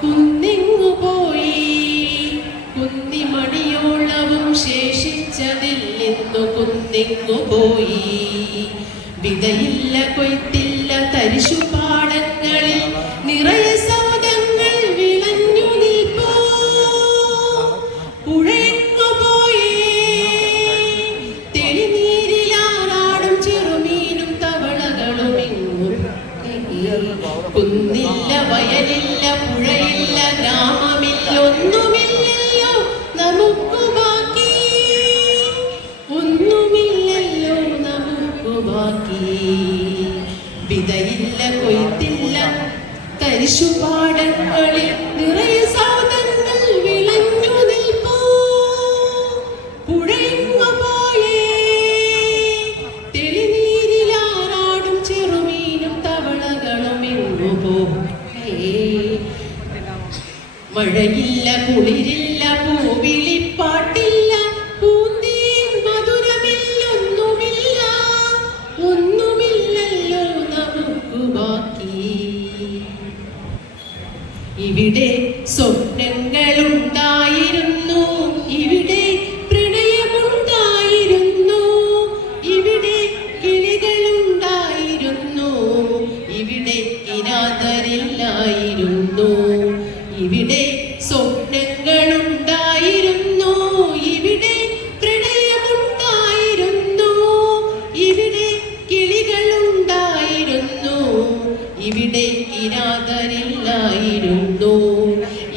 കുന്നിങ്ങു പോയി. കുന്നിമണിയോളവും ശേഷിച്ചതിൽ നിന്നു കുന്നിങ്ങു പോയി. വിതയില്ല കൊയ്ത്തില്ല തരിശുപാടങ്ങളിൽ നിറയെ വിതയില്ല കൊയ്ത്തില്ല തരിശുപാടങ്ങളിൽ നിറയെ സാധനങ്ങൾ വിളഞ്ഞു നിൽപ്പൂ. പുഴയെങ്ങു പോയേ. തെളിനീരിലാറാടും ചെറുമീനും തവളകളും എങ്ങു പോയേ മഴയില്ല കുളിരില്ല ഇവിടെ സ്വപ്നങ്ങളുണ്ടായിരുന്നു. ഇവിടെ പ്രണയമുണ്ടായിരുന്നു. ഇവിടെ കിളികളുണ്ടായിരുന്നു. ഇവിടെ കിരാതരില്ലായിരുന്നു ഇവിടെ സ്വപ്നങ്ങളുണ്ടായിരുന്നു. ഇവിടെ പ്രണയമുണ്ടായിരുന്നു. ഇവിടെ കിളികളുണ്ടായിരുന്നു. ഇവിടെ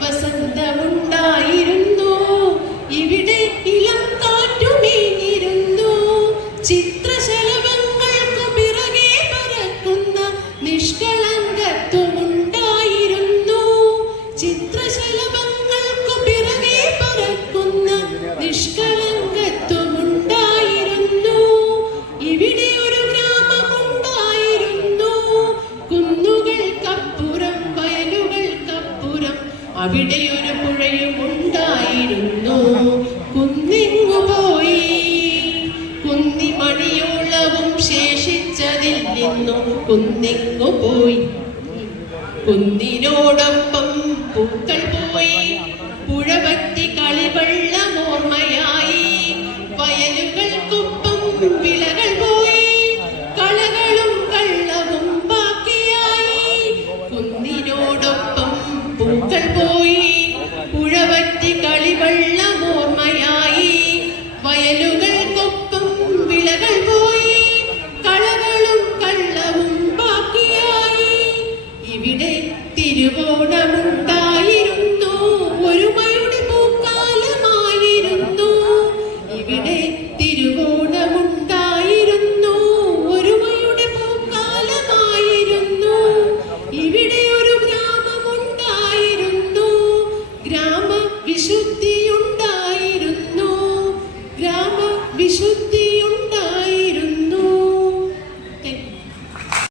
വസന്തമുണ്ടായിരുന്നു. ഇവിടെ ഇളം കാറ്റുമീഞ്ഞിരുന്നു ചിത്രശലഭങ്ങൾക്ക് പിറകെ പറക്കുന്ന നിഷ്കളങ്കത്വമുണ്ടായിരുന്നു. ചിത്രശലഭങ്ങൾക്ക് വയലുകൾക്കപ്പുറം അവിടെ ഒരു പുഴയും ഉണ്ടായിരുന്നു. കുന്നിങ്ങു പോയി. കുന്നിമണിയോളവും ശേഷിച്ചതിൽ നിന്നു കുന്നിങ്ങു പോയി. കുന്നിനോടൊപ്പം പൂക്കൾ പോയി. പുഴവറ്റി കളിവെള്ളം